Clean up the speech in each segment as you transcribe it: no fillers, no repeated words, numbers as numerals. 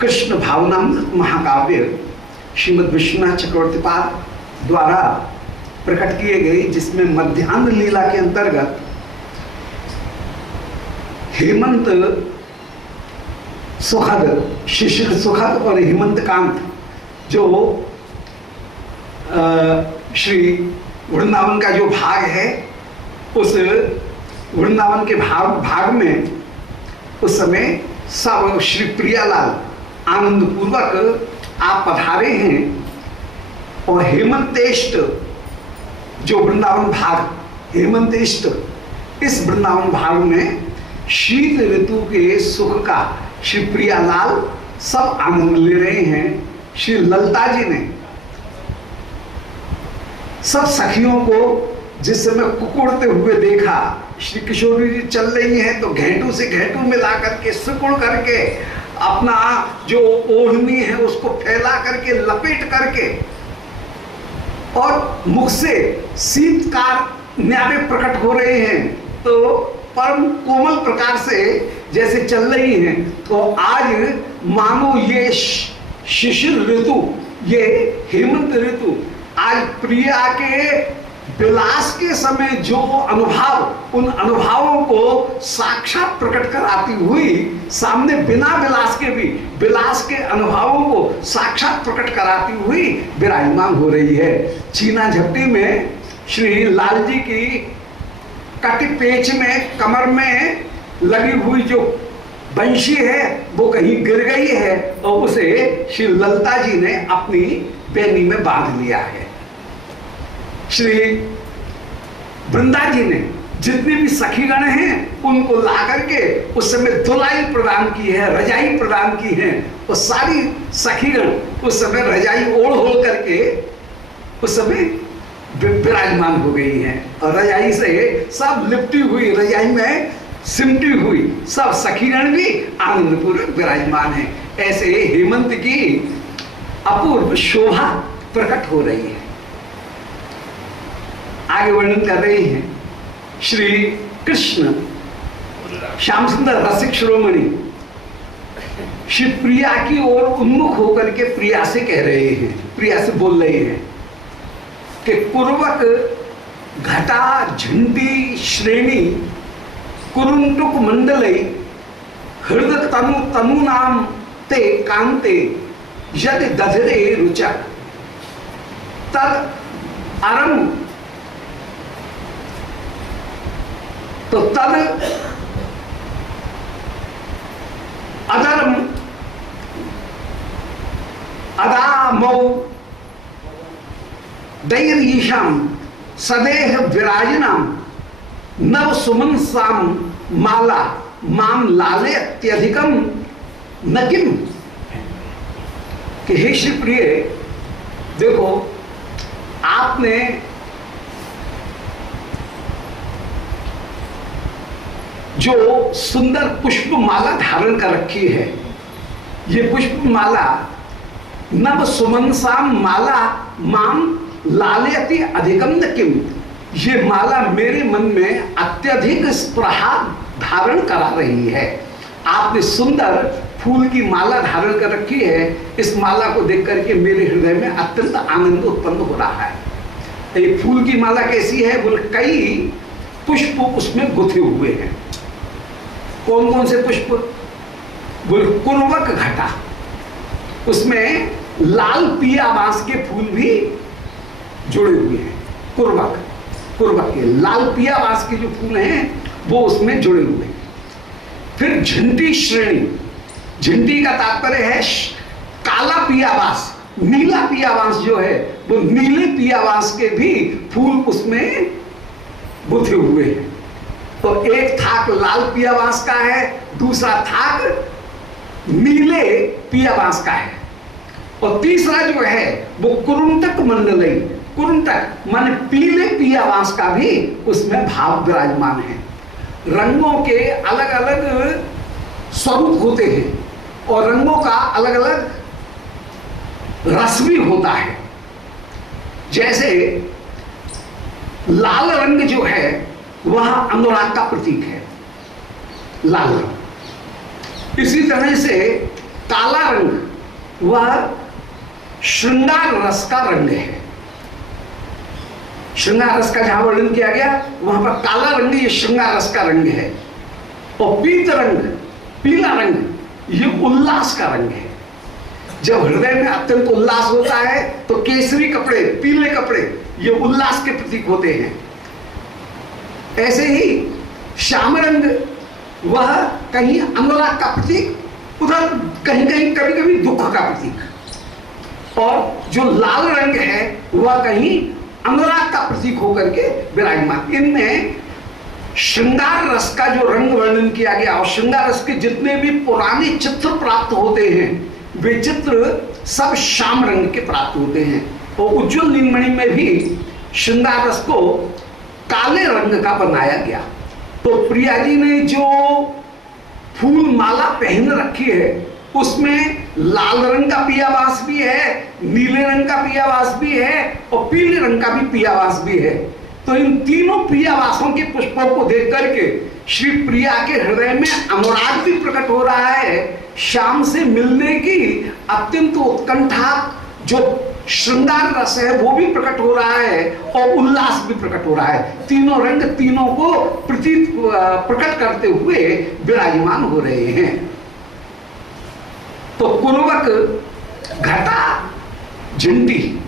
कृष्ण भावनामृत महाकाव्य श्रीमद् विश्वनाथ चक्रवर्ती पाद द्वारा प्रकट किए गए, जिसमें मध्यान्ह लीला के अंतर्गत हेमंत सुखद, शिशिर सुखद और हेमंत कांत जो श्री वृंदावन का जो भाग है, उस वृंदावन के भाग में उस समय सब श्री प्रियालाल आनंद पूर्वक आप पधारे हैं। और हेमंतेष्ट जो वृंदावन भाग, हेमंतेष्ट इस वृंदावन भाग में शीत ऋतु के सुख का श्री प्रियालाल सब आनंद ले रहे हैं। श्री ललता जी ने सब सखियों को जिस समय कुकुड़ते हुए देखा, श्री किशोरी जी चल रही हैं तो घेंटू से घेंटू मिला करके सिकुड़ करके अपना जो ओढ़नी है उसको फैला करके लपेट करके और मुख से शीतकार न्यारे प्रकट हो रहे हैं, तो परम कोमल प्रकार से जैसे चल रही हैं। तो आज मानो ये शिशिर ऋतु, ये हेमंत ऋतु आज प्रिया के विलास के समय जो अनुभव, उन अनुभवों को साक्षात प्रकट कराती हुई, सामने बिना विलास के भी विलास के अनुभवों को साक्षात प्रकट कराती हुई विराजमान हो रही है। चीना झपटी में श्री लाल जी की कटी पेच में कमर में लगी हुई जो बंशी है वो कहीं गिर गई है और उसे श्री ललता जी ने अपनी बेनी में बांध लिया है। श्री वृंदा जी ने जितने भी सखीगण हैं उनको ला करके उस समय धुलाई प्रदान की है, रजाई प्रदान की है, और सारी सखीगण उस समय रजाई ओढ़ ओढ़ करके उस समय विराजमान हो गई हैं। और रजाई से सब लिपटी हुई, रजाई में सिमटी हुई सब सखीगण भी आनंदपूर्वक विराजमान है। ऐसे हेमंत की अपूर्व शोभा प्रकट हो रही है। आगे वर्णन कर रहे हैं श्री कृष्ण श्याम सुंदर रसिक शिरोमणि श्री प्रिया की ओर उन्मुख होकर के प्रिया से कह रहे हैं, प्रिया से बोल रहे हैं कि पूर्वक घटा झंडी श्रेणी कुरुंटुक मंडले हृदय तनु तनु नाम ते कांते यदि दधरे रुचक तद अरम, तो तद अधर्म अदामौ दैर्यीशाम सदेह विराजनाम नव सुमनसाम माला माम लाले अत्यधिकम न किम। कि हे श्री प्रिय, देखो आपने जो सुंदर पुष्प माला धारण कर रखी है, ये पुष्प माला नव सुमनसाम माला माम लालयति अधिकम न किम, ये माला मेरे मन में अत्यधिक स्पृहा धारण करा रही है। आपने सुंदर फूल की माला धारण कर रखी है, इस माला को देख करके मेरे हृदय में अत्यंत आनंद उत्पन्न हो रहा है। ये फूल की माला कैसी है? बोले कई पुष्प उसमें गुथे हुए हैं। कौन कौन से पुष्प? बोले कुर्वक घटा, उसमें लाल पिया बांस के फूल भी जुड़े हुए हैं। कुर्वक, कुर्वक के लाल पिया बांस के जो फूल हैं वो उसमें जुड़े हुए हैं। फिर झंटी श्रेणी, झंटी का तात्पर्य है काला पियावास, नीला पियावास जो है वो नीले पियावास के भी फूल उसमें गुथे हुए हैं। तो एक थाक लाल पियावास का है, दूसरा थाक नीले पियावास का है, और तीसरा जो है वो कुरुंटक मंडलई, कुरुंटक माने पीले पियावास का भी उसमें भाव विराजमान है। रंगों के अलग अलग स्वरूप होते हैं और रंगों का अलग अलग रस भी होता है। जैसे लाल रंग जो है वह अनुराग का प्रतीक है, लाल रंग। इसी तरह से काला रंग वह श्रृंगार रस का रंग है। श्रृंगार रस का जहां वर्णन किया गया वहां पर काला रंग ये श्रृंगार रस का रंग है, और पीत रंग, पीला रंग ये उल्लास का रंग है। जब हृदय में अत्यंत उल्लास होता है तो केसरी कपड़े, पीले कपड़े ये उल्लास के प्रतीक होते हैं। ऐसे ही श्याम रंग वह कहीं अनुराग का प्रतीक, उधर कहीं कहीं कभी कभी दुख का प्रतीक, और जो लाल रंग है वह कहीं अनुराग का प्रतीक होकर के विराजमान। इनमें श्रृंगार रस का जो रंग वर्णन किया गया, और श्रृंगार रस के जितने भी पुराने चित्र प्राप्त होते हैं वे चित्र सब श्याम रंग के प्राप्त होते हैं। और उज्ज्वल नीलमणि में भी श्रृंगार रस को काले रंग का बनाया गया। तो प्रिया जी ने जो फूल माला पहन रखी है उसमें लाल रंग का पियावास भी है, नीले रंग का पियावास भी है, और पीले रंग का भी पियावास भी है। तो इन तीनों पियावासों के पुष्पों को देख करके श्री प्रिया के हृदय में अनुराग भी प्रकट हो रहा है, श्याम से मिलने की अत्यंत उत्कंठा जो श्रृंगार रस है वो भी प्रकट हो रहा है, और उल्लास भी प्रकट हो रहा है। तीनों रंग तीनों को प्रकट करते हुए विराजमान हो रहे हैं। तो कुर्वक घटा झंडी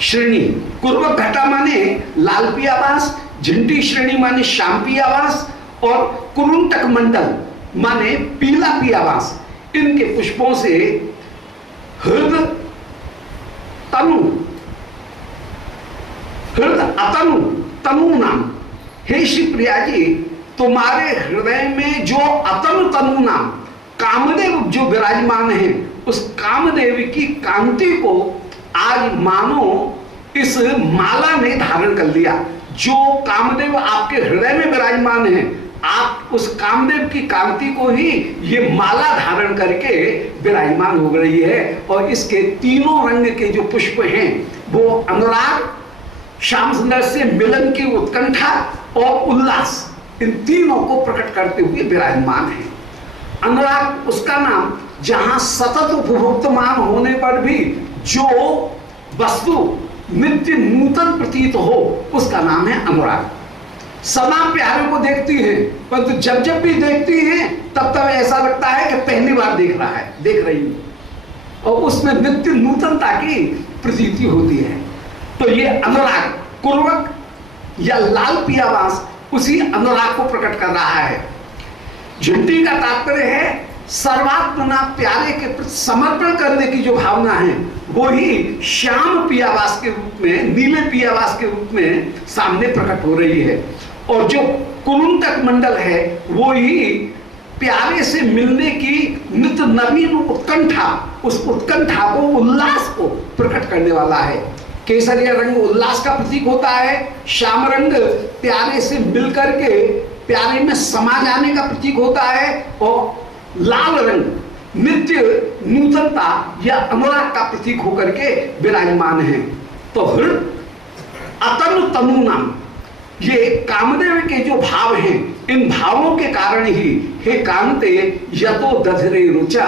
श्रेणी, कुर्वक घटा माने लाल पियावास, झंडी श्रेणी माने श्याम पियावास, और कुरुंटक मंडल माने पीला पियावास। इनके पुष्पों से हृद तनु, हृद अतनु, तनु नाम, हे श्री प्रिया जी तुम्हारे हृदय में जो अतनु तनु नाम कामदेव जो विराजमान है, उस कामदेव की कांति को आज मानो इस माला ने धारण कर लिया। जो कामदेव आपके हृदय में विराजमान है, आप उस कामदेव की कांति को ही ये माला धारण करके विराजमान हो रही है। और इसके तीनों रंग के जो पुष्प हैं वो अनुराग, श्याम सुंदर से मिलन की उत्कंठा और उल्लास, इन तीनों को प्रकट करते हुए विराजमान है। अनुराग उसका नाम जहां सतत उपभोक्तमान होने पर भी जो वस्तु नित्य नूतन प्रतीत हो उसका नाम है अनुराग। सदा प्यारे को देखती है, परंतु जब जब भी देखती है तब तब ऐसा लगता है कि पहली बार देख रही हूं, और उसमें नित्य नूतनता की प्रतीति होती है। तो ये अनुराग, कुर्वक या लाल पियावास उसी अनुराग को प्रकट कर रहा है। झंडी का तात्पर्य है सर्वात्मना प्यारे के प्रति समर्पण करने की जो भावना है वो ही श्याम पियावास के रूप में, नीले पियावास के रूप में सामने प्रकट हो रही है। और जो कुरुंटक मंडल है वो ही प्यारे से मिलने की नित्य नवीन उत्कंठा, उस उत्कंठा को, उल्लास को प्रकट करने वाला है। केसरिया रंग उल्लास का प्रतीक होता है, श्याम रंग प्यारे से मिलकर के प्यारे में समा जाने का प्रतीक होता है, और लाल रंग नित्य नूतनता या अनुराग का प्रतीक होकर के विराजमान है। तो हृद अतनु तनु नाम, ये कामदेव के जो भाव हैं, इन भावों के कारण ही हे कांते यतो दधरे रुचा,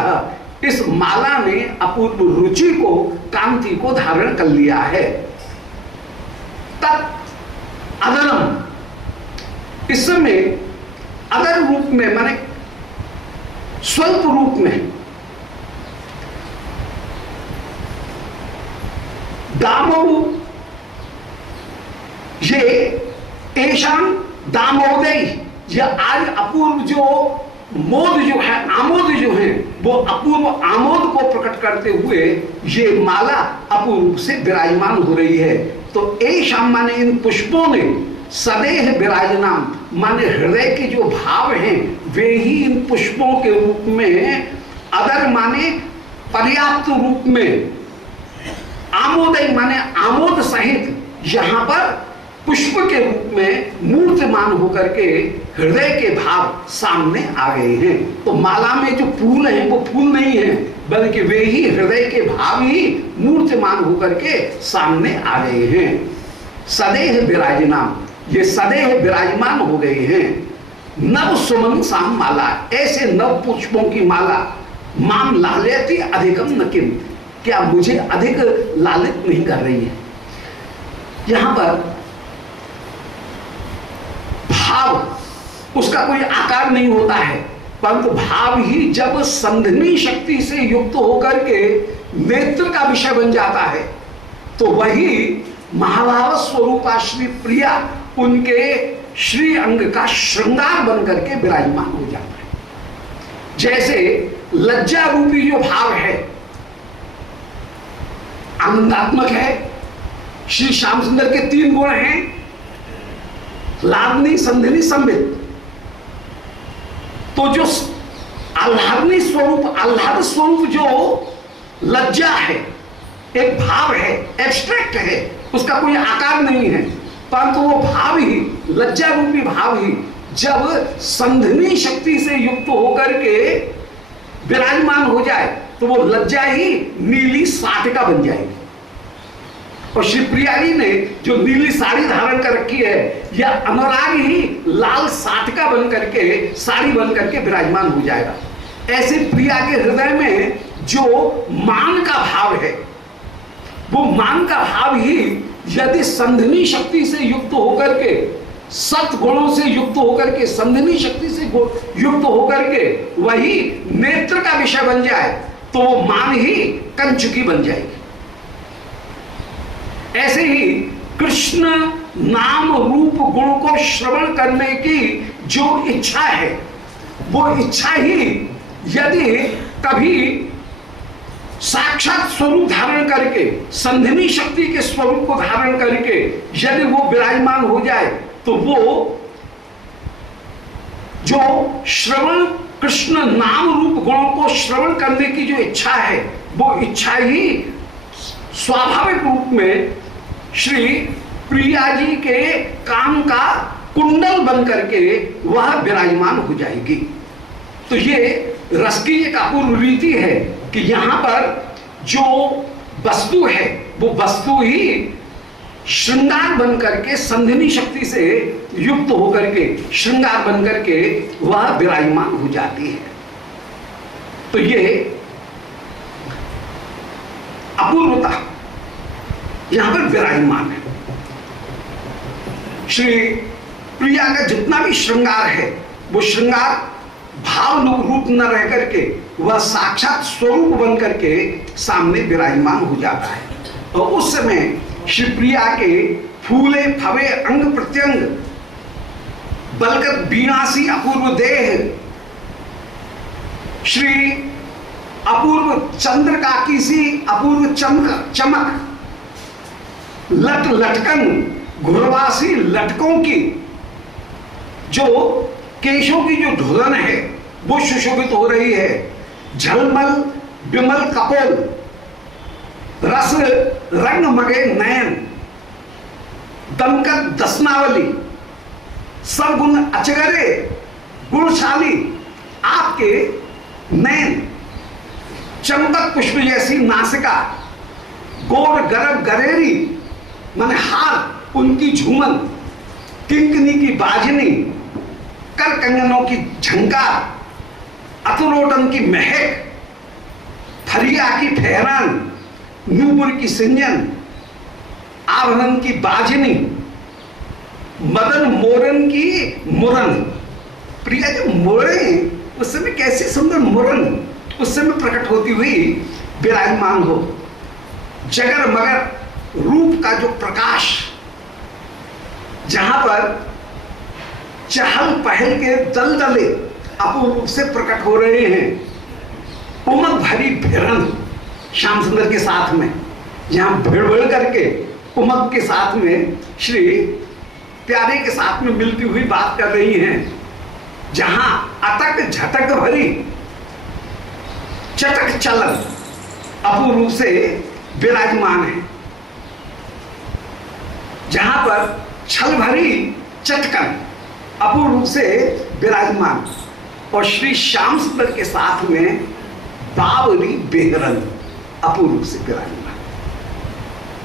इस माला ने अपूर्व रुचि को, कांति को धारण कर लिया है। तत् अदरम, इस समय अदर रूप में माने स्वल्प रूप में, दामो ये ऐशान दामोदय, ये आज अपूर्व जो मोद जो है, आमोद जो है, वो अपूर्व आमोद को प्रकट करते हुए ये माला अपूर्व से विराजमान हो रही है। तो ऐशाम माने इन पुष्पों ने सदेह विराजनाम माने हृदय के जो भाव हैं वे ही इन पुष्पों के रूप में, अदर माने पर्याप्त रूप में, आमोदय माने आमोद सहित यहां पर पुष्प के रूप में मूर्तिमान होकर के हृदय के भाव सामने आ गए हैं। तो माला में जो फूल हैं वो फूल नहीं है, बल्कि वे ही हृदय के भाव ही मूर्तिमान होकर के सामने आ गए हैं। सदेह विराजनाम, ये सदेह विराजमान हो गए हैं। नव सुमन साम माला, ऐसे नव पुष्पों की माला माम लालयति अधिकम न किम, क्या मुझे अधिक लालित नहीं कर रही है। यहां पर भाव उसका कोई आकार नहीं होता है, परंतु भाव ही जब संधिनी शक्ति से युक्त होकर के नेत्र का विषय बन जाता है तो वही महाभाव स्वरूपा श्री प्रिया उनके श्री अंग का श्रृंगार बन करके विराजमान हो जाता है। जैसे लज्जा रूपी जो भाव है आनंदात्मक है, श्री श्याम सुंदर के 3 गुण हैं, लावनी संधिनी संबित। तो जो आह्लादनी स्वरूप, आह्लाद स्वरूप जो लज्जा है, एक भाव है, एब्स्ट्रैक्ट है, उसका कोई आकार नहीं है, परंतु वो भाव ही, लज्जा रूपी भाव ही जब संधिनी शक्ति से युक्त होकर के विराजमान हो जाए तो वो लज्जा ही नीली साटिका बन जाएगी। और श्री प्रिया जी ने जो नीली साड़ी धारण कर रखी है, यह अनुराग ही लाल साटिका बन करके, साड़ी बन करके विराजमान हो जाएगा। ऐसे प्रिया के हृदय में जो मान का भाव है, वो मान का भाव ही यदि संधिनी शक्ति से युक्त होकर के, सत्गुणों से युक्त होकर के, संधिनी शक्ति से युक्त होकर के वही नेत्र का विषय बन जाए तो वो मान ही कंचुकी बन जाएगी। ऐसे ही कृष्ण नाम रूप गुण को श्रवण करने की जो इच्छा है, वो इच्छा ही यदि कभी साक्षात स्वरूप धारण करके, संधिनी शक्ति के स्वरूप को धारण करके यदि वो विराजमान हो जाए तो वो जो श्रवण, कृष्ण नाम रूप गुणों को श्रवण करने की जो इच्छा है, वो इच्छा ही स्वाभाविक रूप में श्री प्रिया जी के काम का कुंडल बन करके वह विराजमान हो जाएगी। तो ये रस की एक अपूर्व रीति है कि यहां पर जो वस्तु है वो वस्तु ही श्रृंगार बन करके, संधिनी शक्ति से युक्त होकर के श्रृंगार बन करके वह विराजमान हो जाती है। तो ये अपूर्वता यहां पर विराजमान है। श्री प्रिया का जितना भी श्रृंगार है वो श्रृंगार भाव रूप न रह करके वह साक्षात स्वरूप बन करके सामने विराजमान हो जाता है। और उस समय श्री प्रिया के फूले फवे अंग प्रत्यंग, बलगत बीणासी अपूर्व देह, श्री अपूर्व चंद्रकाकी सी अपूर्व चमक, लट लटकन घुरवासी लटकों की जो केशों की जो ढुलन है वो सुशोभित हो रही है। झलमल विमल कपोल, रस रंग मगे नयन, दमकत दसनावली, सरगुण अचगरे गुणशाली आपके नयन, चंपक पुष्प जैसी नासिका, गोर गरब गरेरी माने हार उनकी झूमन, किंकनी की बाजनी, कर कंगनों की झंकार, अतरोटन की महक, फरिया की ठहरान, नूपुर की सिंजन, आभरण की बाजनी, मदन मोरन की मुरन। प्रिया जो मोरे उस समय कैसी सुंदर मुरन उस समय प्रकट होती हुई विराजमान हो। जगर मगर रूप का जो प्रकाश, जहां पर चहल पहल के दलदले अपूर्व रूप से प्रकट हो रहे हैं। उमंग भरी भिड़न श्याम सुंदर के साथ में, यहां भिड़ भिड़ करके उमंग के साथ में श्री प्यारे के साथ में मिलती हुई बात कर रही हैं। जहां अटक झटक भरी चटक चलन अपूर्व रूप से विराजमान है। जहां पर छल भरी चटकन अपूर्व रूप से विराजमान, और श्री श्याम सुंदर के साथ में बाबरी बेहरन अपूर्व रूप से विराजमान।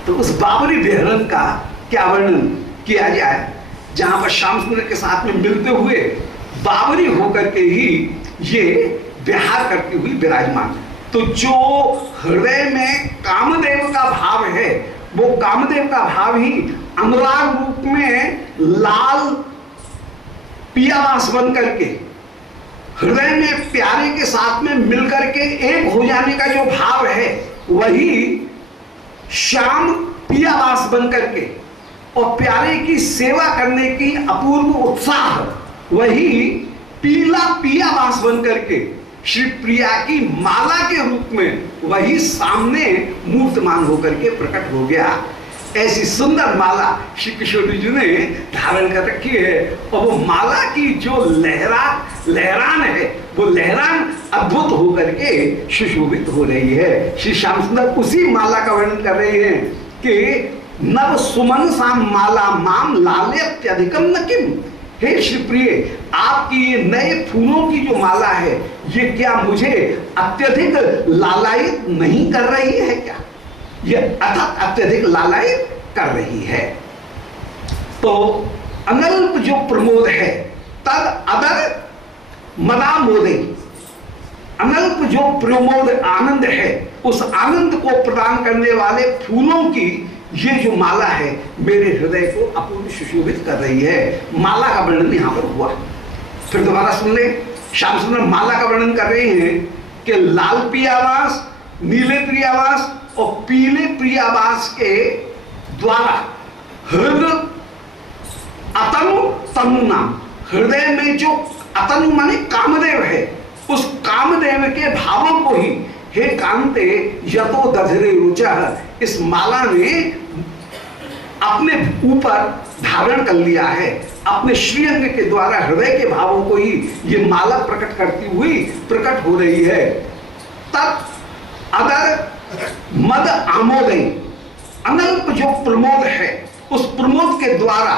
तो उस बाबरी बेहरन का क्या वर्णन किया जाए, जहां पर श्याम सुंदर के साथ में मिलते हुए बाबरी होकर के ही ये विहार करती हुई विराजमान। तो जो हृदय में कामदेव का भाव है, वो कामदेव का भाव ही अनुराग रूप में लाल पियावास बन करके हृदय में प्यारे के साथ में मिलकर के एक हो जाने का जो भाव है, वही श्याम पियावास बन करके और प्यारे की सेवा करने की अपूर्व उत्साह, वही पीला पियावास बन करके श्री प्रिया की माला के रूप में वही सामने मूर्तमान होकर के प्रकट हो गया। ऐसी सुंदर माला श्री किशोर जी ने धारण कर रखी है और वो माला की जो लहरान है, वो लहरान अद्भुत होकर के सुशोभित हो रही है। श्री श्याम सुंदर उसी माला का वर्णन कर रहे हैं कि नव सुमन सा माला माम लाल्यत्यधिकम न किम। हे श्री प्रिय, आपकी ये नए फूलों की जो माला है, ये क्या मुझे अत्यधिक लालायित नहीं कर रही है क्या? ये अत्यधिक लालायित कर रही है। तो अनल्प जो प्रमोद है, तद अदर मदा मोदे, अनल्प जो प्रमोद आनंद है, उस आनंद को प्रदान करने वाले फूलों की ये जो माला है, मेरे हृदय को अपूर्व सुशोभित कर रही है। माला का वर्णन यहां पर हुआ। फिर दोबारा सुन ले, श्याम सुंदर माला का वर्णन कर रहे हैं कि लाल प्रियावास, नीले प्रियावास और पीले प्रियावास के द्वारा हृदय अतनु तनु नाम, हृदय में जो अतनु माने कामदेव है, उस कामदेव के भावों को ही हे कांते यतो दधरे रुचा, इस माला ने अपने ऊपर धारण कर लिया है। अपने श्रीअंग के द्वारा हृदय के भावों को ही ये माला प्रकट करती हुई प्रकट हो रही है। तब अदर मद आमोदय, अनल्प जो प्रमोद है, उस प्रमोद के द्वारा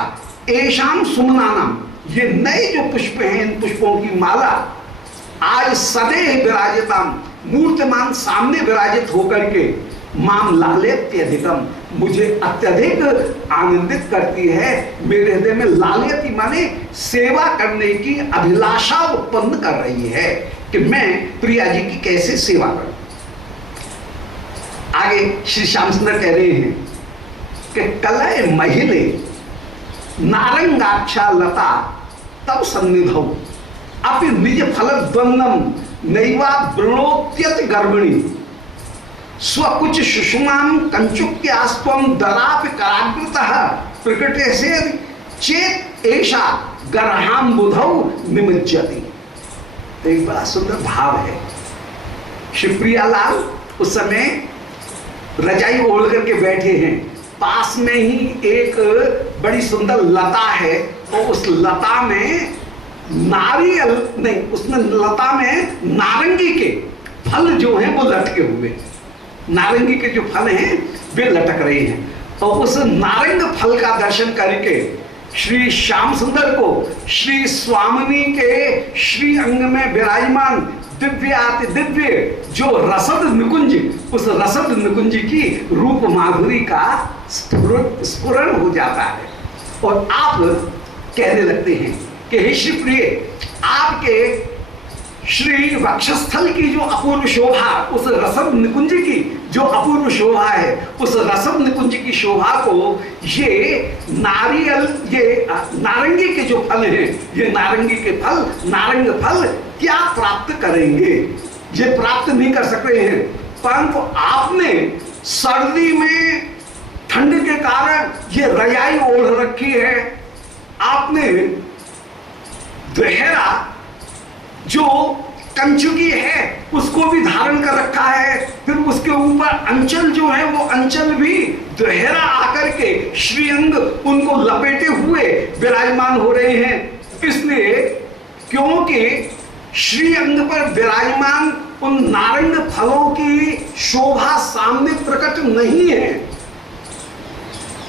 एशाम सुमनानाम, ये नए जो पुष्प हैं, इन पुष्पों की माला आज सदैव विराजिताम, मूर्तिमान सामने विराजित होकर के माम लाल्यत्यधिकम, मुझे अत्यधिक आनंदित करती है। मेरे हृदय में लाल्यति माने सेवा करने की अभिलाषा उत्पन्न कर रही है कि मैं प्रिया जी की कैसे सेवा करूं। आगे श्री श्याम सुंदर कह रहे हैं कि कलय महिले नारंगाक्षा लता तब सन्निधौ अपि निज फल द्वंद्वम नैवा वृणोत्यति गर्भिणी स्वकुच सुषुमाम कंचुक्यास्त्वं दरापि कराग्रतः प्रकटे से चेत ऐशा गर्हाम बुधौ निमज्जति। तो एक बड़ा सुंदर भाव है। शिवप्रियालाल उस समय रजाई ओढ़ करके बैठे हैं, पास में ही एक बड़ी सुंदर लता है और उस लता में नारियल नहीं, उसमें लता में नारंगी के फल जो हैं वो लटके हुए, नारंगी के जो फल हैं वे लटक रहे हैं। और उस नारंग फल का दर्शन करके श्री श्याम सुंदर को श्री स्वामिनी के श्री अंग में विराजमान दिव्याति दिव्य जो रसद निकुंज, उस रसद निकुंज की रूप माधुरी का स्फुरण हो जाता है और आप कहने लगते हैं कि हे श्री प्रिय, आपके श्री वक्षस्थल की जो अपूर्व शोभा, उस रसद निकुंज की जो अपूर्व शोभा है, उस रसद निकुंज की शोभा को ये नारियल, ये नारंगी के जो फल हैं, ये नारंगी के फल, नारंग फल क्या प्राप्त करेंगे? ये प्राप्त नहीं कर सक रहे हैं। परंतु आपने सर्दी में ठंड के कारण ये रजाई ओढ़ रखी है, आपने दोहरा जो कंचुकी है उसको भी धारण कर रखा है, फिर उसके ऊपर अंचल जो है वो अंचल भी दोहरा आकर के श्रीअंग उनको लपेटे हुए विराजमान हो रहे हैं। इसलिए क्योंकि श्रीअंग पर विराजमान उन नारंग फलों की शोभा सामने प्रकट नहीं है,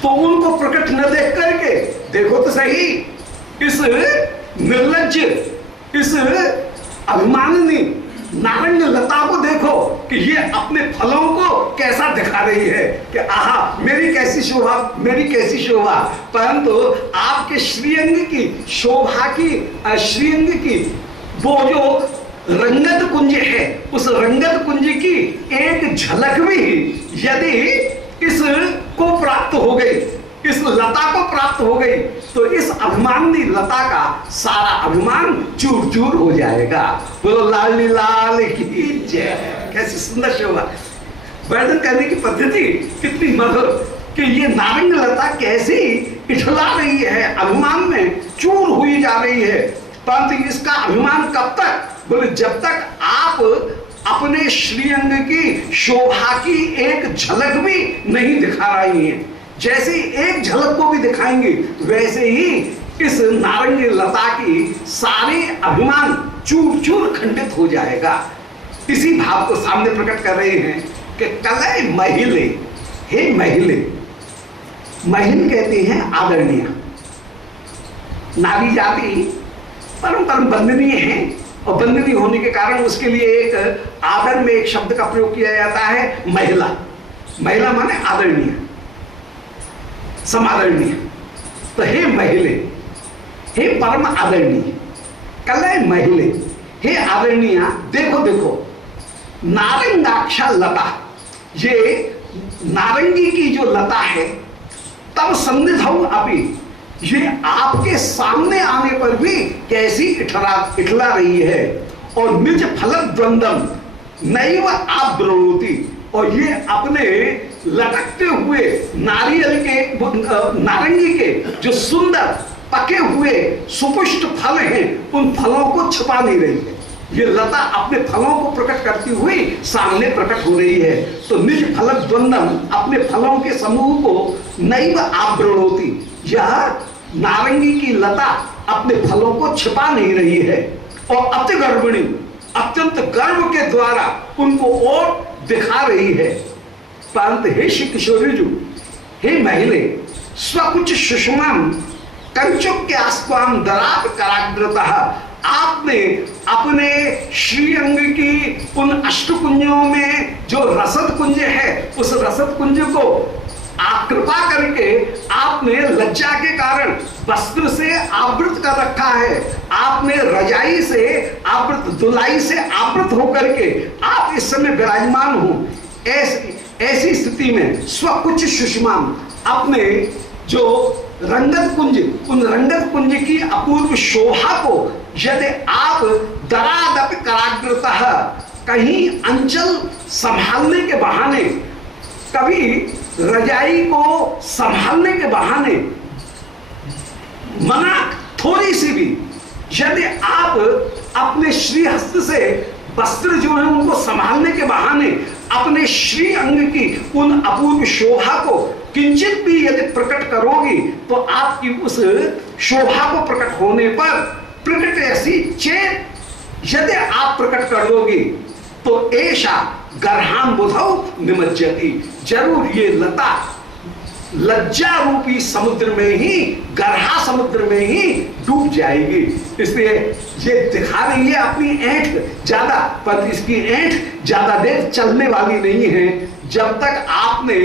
तो उनको प्रकट न देख करके देखो तो सही इस निर्लज्ज, इस अभिमानिनी नारंग लता को देखो कि ये अपने फलों को कैसा दिखा रही है कि आहा मेरी कैसी शोभा, मेरी कैसी शोभा। परंतु आपके श्रीअंग की शोभा की, श्रीअंग की वो जो रंगत कुंज है, उस रंगत कुंज की एक झलक भी यदि इस को प्राप्त हो गई, इस लता को प्राप्त हो गई, तो इस अभिमानी लता का सारा अभिमान चूर चूर हो जाएगा। बोलो लाली लाल की जय। कैसी सुंदर शोभा, वर्णन करने की पद्धति कितनी मधुर कि ये नारंग लता कैसी इठला रही है, अभिमान में चूर हुई जा रही है। परंतु इसका अभिमान कब तक? बोले जब तक आप अपने श्रीअंग की शोभा की एक झलक भी नहीं दिखा रही हैं। जैसे एक झलक को भी दिखाएंगे वैसे ही इस नारंगी लता की सारे अभिमान चूर चूर खंडित हो जाएगा। इसी भाव को सामने प्रकट कर रहे हैं कि कलय महिले, हे महिले, महिल कहते हैं आदरणीय, नारी जाति परम परम वंदनीय है और वंदनीय होने के कारण उसके लिए एक आदर में एक शब्द का प्रयोग किया जाता है महिला। महिला माने आदरणीय, समादरणीय। तो हे महिले, हे परम आदरणीय, कलय महिले, हे आदरणीय, देखो देखो नारंगाक्षा लता, ये नारंगी की जो लता है तब सन्निधौ अपि, ये आपके सामने आने पर भी कैसी इठला रही है। और निज फलद्वंदम नैव आब्रोति, और ये अपने लटकते हुए नारियल के, नारंगी के जो सुंदर पके हुए सुपुष्ट फल हैं उन फलों को छिपा नहीं रही है। ये लता अपने फलों को प्रकट करती हुई सामने प्रकट हो रही है। तो निज फलद्वंदम, अपने फलों के समूह को नैव आब्रोति, यह नारंगी की लता अपने फलों को छिपा नहीं रही है और अति गर्भिणी, अत्यंत गर्व के द्वारा उनको और दिखा रही है। परंतु हे श्री किशोरी जी, हे महिले, स्वकुच सुषमाम कंचुक आस्वाम दरात कराग्रता, आपने अपने श्रीअंग की उन अष्टकुंजों में जो रसद कुंज है उस रसद कुंज को कृपा करके आपने लज्जा के कारण वस्त्र से आवृत कर रखा है। आपने रजाई से आवृत, दुलाई से आवृत होकर के आप इस समय विराजमान हो। ऐसी स्थिति में स्वकुच सुषमा, अपने जो रंगत कुंज, उन रंगत कुंज की अपूर्व शोभा को यदि आप दरादप कराग्रतः, कहीं अंचल संभालने के बहाने, कभी रजाई को संभालने के बहाने, मना थोड़ी सी भी यदि आप अपने श्रीहस्त से वस्त्र जो है उनको संभालने के बहाने अपने श्री अंग की उन अपूर्व शोभा को किंचित भी यदि प्रकट करोगी तो आपकी उस शोभा को प्रकट होने पर प्रकट ऐसी चेत यदि आप प्रकट कर दोगी तो ऐसा गर्हाम बुधौ निमज्जति, जरूर ये लता लज्जा रूपी समुद्र में ही, गर्हा समुद्र में ही डूब जाएगी। इसलिए ये दिखा रही है अपनी ऐंठ ज्यादा, पर इसकी ऐंठ ज्यादा देर चलने वाली नहीं है। जब तक आपने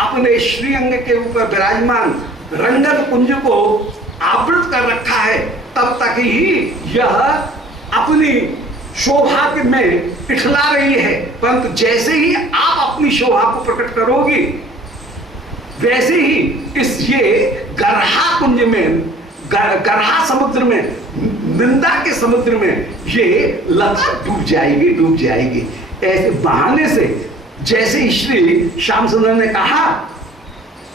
अपने श्रीअंग के ऊपर विराजमान रंगत कुंज को आवृत कर रखा है तब तक ही यह अपनी शोभा में इठला रही है। परंतु जैसे ही आप अपनी शोभा को प्रकट करोगी वैसे ही इस ये गर्हा कुंज में, गर्हा समुद्र में, निंदा के समुद्र में ये लता डूब जाएगी, डूब जाएगी। ऐसे बहाने से जैसे ही श्री श्याम सुंदर ने कहा,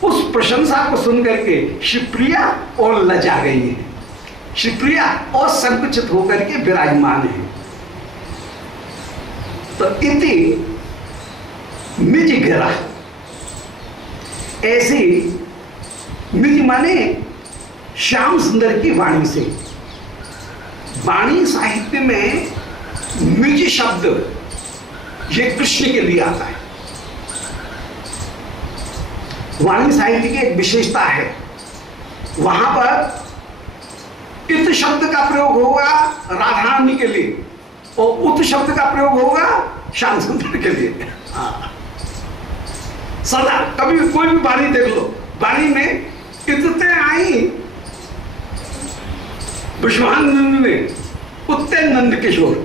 उस प्रशंसा को सुनकर के शिवप्रिया और लजा गई है, शिवप्रिया और संकुचित होकर के विराजमान है। तो इति निज गिरा, ऐसी निज माने श्याम सुंदर की वाणी से। वाणी साहित्य में निज शब्द ये कृष्ण के लिए आता है। वाणी साहित्य की एक विशेषता है, वहां पर इत शब्द का प्रयोग होगा राधा रानी के लिए और उत शब्द का प्रयोग होगा श्याम सुंदर के लिए। सदा कभी कोई भी वाणी देख लो, वाणी में इतने आई विश्वानंद ने उत्ते नंद किशोर,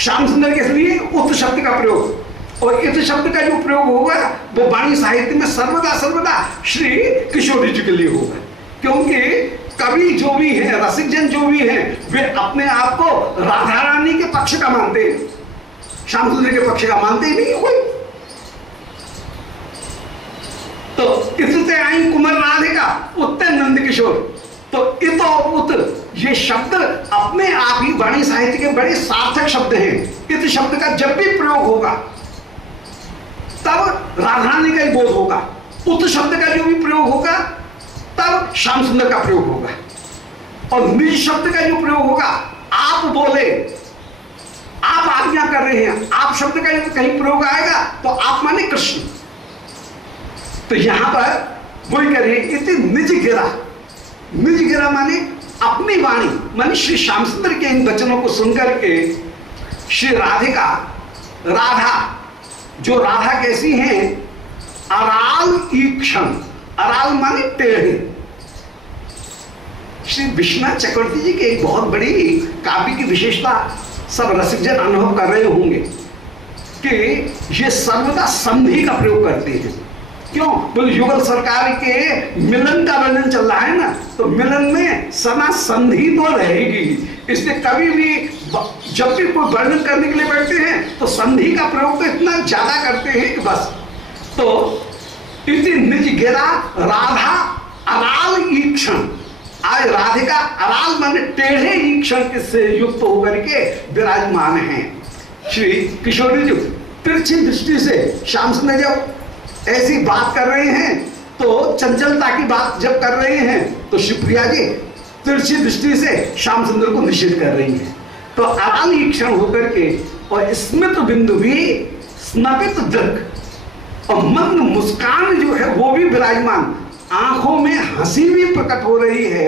श्याम सुंदर के लिए उत शब्द का प्रयोग, और इत शब्द का जो प्रयोग होगा वो वाणी साहित्य में सर्वदा सर्वदा श्री किशोरी जी के लिए होगा, क्योंकि कवि जो भी हैं, रसिकजन जो भी हैं, वे अपने आप को राधा रानी के पक्ष का मानते हैं, श्याम सुंदर के पक्ष का मानते ही नहीं कोई। तो इससे आई कुमार राधिका उत्तर नंद किशोर, तो इत और उत ये शब्द अपने आप ही वाणी साहित्य के बड़े सार्थक शब्द हैं। इत शब्द का जब भी प्रयोग होगा तब राधारानी का ही बोध होगा, उत शब्द का जो भी प्रयोग होगा तब श्याम सुंदर का प्रयोग होगा, और निज शब्द का जो प्रयोग होगा, आप बोले, आप आज्ञा कर रहे हैं, आप शब्द का जो कहीं प्रयोग आएगा तो आप माने कृष्ण। तो यहां पर वही कह रहे हैं इति निज गिरा, निज गिरा माने अपनी वाणी, माने श्री श्याम सुंदर के इन वचनों को सुनकर के श्री राधिका, राधा, जो राधा कैसी हैं, अराल ईक्षण, अराल माने टेढ़े। श्री विश्वनाथ चक्रवर्ती जी की एक बहुत बड़ी काव्य की विशेषता सब रसिकजन अनुभव कर रहे होंगे कि ये सर्वदा संधि का प्रयोग करते हैं। क्यों? बोले युगल सरकार के मिलन का वर्णन चल रहा है ना, तो मिलन में सना संधि तो रहेगी, इसलिए कभी भी जब भी कोई वर्णन करने के लिए बैठते हैं तो संधि का प्रयोग तो इतना ज्यादा करते हैं कि बस। तो इति निज गिरा राधा अराल ईक्षण, आज राधिका अराल माने टेढ़े ईक्षण से युक्त होकर के विराजमान हैं। श्री किशोरी जी तिरछी दृष्टि से श्याम सुंदर जब ऐसी बात कर रहे हैं, तो चंचलता की बात जब कर रहे हैं, तो शिवप्रिया जी तिरछी दृष्टि से श्याम सुंदर को निषेध कर रही है। तो अराल ईक्षण होकर के और स्मित बिंदु भी स्नपित दृक, और मंद मुस्कान जो है वो भी विराजमान, आंखों में हंसी भी प्रकट हो रही है।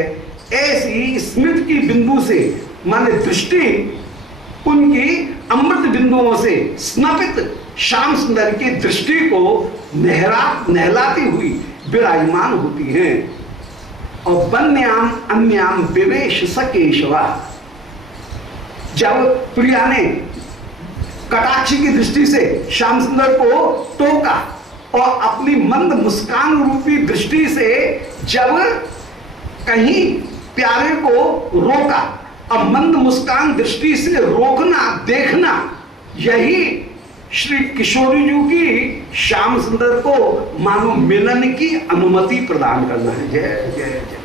ऐसी स्मित की बिंदु से माने दृष्टि उनकी अमृत बिंदुओं से स्नपित श्याम सुंदर की दृष्टि को नहलाती हुई विराजमान होती है। और वन्याम अन्याम विवेश सकेशवा, जब प्रिया ने कटाक्षी की दृष्टि से श्याम सुंदर को टोका और अपनी मंद मुस्कान रूपी दृष्टि से जब कहीं प्यारे को रोका, और मंद मुस्कान दृष्टि से रोकना, देखना, यही श्री किशोरी जी की श्याम सुंदर को मानो मिलन की अनुमति प्रदान करना है। जय जय जय।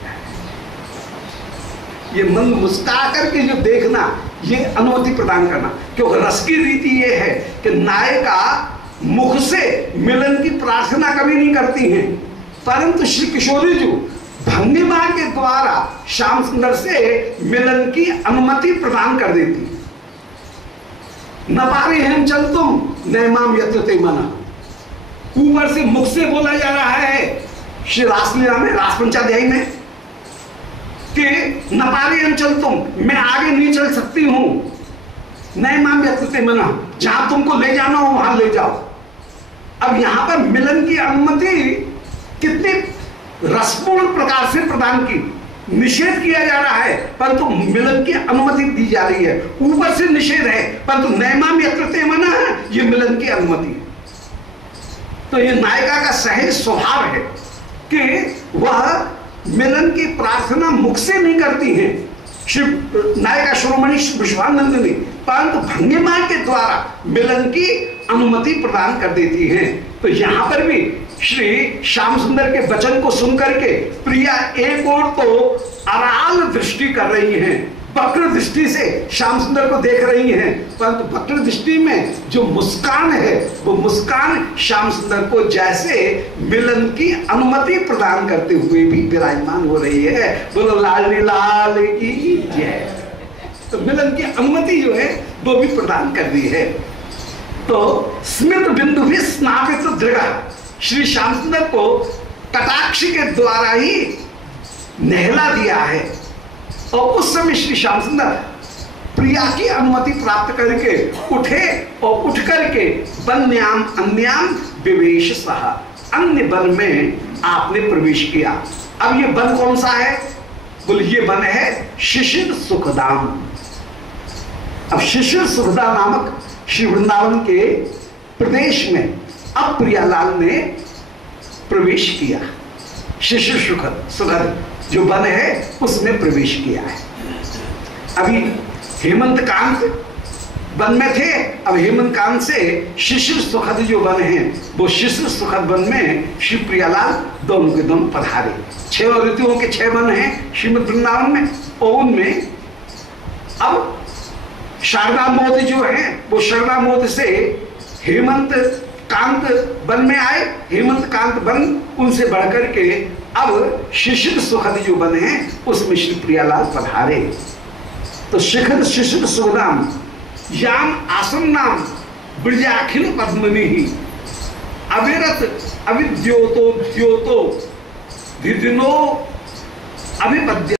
ये मंद मुस्का करके जो देखना, ये अनुमति प्रदान करना, क्योंकि रस की रीति ये है कि नायिका मुख से मिलन की प्रार्थना कभी नहीं करती हैं, परंतु श्री किशोरी जी भंगिमा के द्वारा श्याम सुंदर से मिलन की अनुमति प्रदान कर देती। न पारे हम चल तुम नैमाम यत्रते मना, ऊपर से मुख से बोला जा रहा है श्री रासलीला में, रास पंचाध्यायी में, कि न पारे हम चल तुम, मैं आगे नहीं चल सकती हूं, नैमाम यत्रते मना, जहां तुमको ले जाना हो वहां ले जाओ। अब यहां पर मिलन की अनुमति कितनी रसपूर्ण प्रकार से प्रदान की, निषेध किया जा रहा है परंतु मिलन की अनुमति दी जा रही है। ऊपर से निषेध है परंतु नैमाम यत्रते मना है, ये मिलन की अनुमति है। तो ये नायिका का सहज स्वभाव है कि वह मिलन की प्रार्थना मुख से नहीं करती है, नायिका शिरोमणि विश्वानंदिनी, परंतु भंगिमा के द्वारा मिलन की अनुमति प्रदान कर देती है। तो यहां पर भी श्री श्याम सुंदर के वचन को सुनकर के प्रिया एक और तो अराल दृष्टि कर रही हैं, वक्र दृष्टि से श्याम सुंदर को देख रही हैं, परंतु वक्र दृष्टि में जो मुस्कान है वो मुस्कान श्याम सुंदर को जैसे मिलन की अनुमति प्रदान करते हुए भी विराजमान हो रही है। बोलो लाली लाल की जय। तो मिलन की अनुमति जो है वो भी प्रदान कर दी है। तो स्मित बिंदु भी स्नापित दृढ़, श्री श्याम सुंदर को कटाक्ष के द्वारा ही नहला दिया है, और उस समय श्री श्याम सुंदर प्रिया की अनुमति प्राप्त करके उठे और उठ करके वन्याम अन्याम विवेश सहा, अन्य वन में आपने प्रवेश किया। अब ये वन कौन सा है? बोले ये वन है शिशिर सुखधाम। अब शिशिर सुखदा नामक श्री वृंदावन के प्रदेश में अब प्रियालाल ने प्रवेश किया। शिशिर सुखद जो वन है उसमें प्रवेश किया है। अभी हेमंत कांत वन में थे, अब हेमंत कांत से शिशिर सुखद जो वन है वो शिशिर सुखद वन में श्री प्रियालाल दोनों के दोनों पधारे। 6 ऋतुओं के 6 वन हैं श्रीमद वृंदावन में, और उनमें अब शारदा मोद जो है वो शारदा मोद से हेमंत कांत वन में आए। हेमंत कांत वन उनसे बढ़कर के अब शिशिर सुखद जो वन है उसमें श्री प्रियालाल पधारे। तो शिखर शिशिर सुखदाम याम आसम नाम ब्रजाखिल पद्मनि अविरत अविद्योतो द्योतो धिदिनो अभिपद्य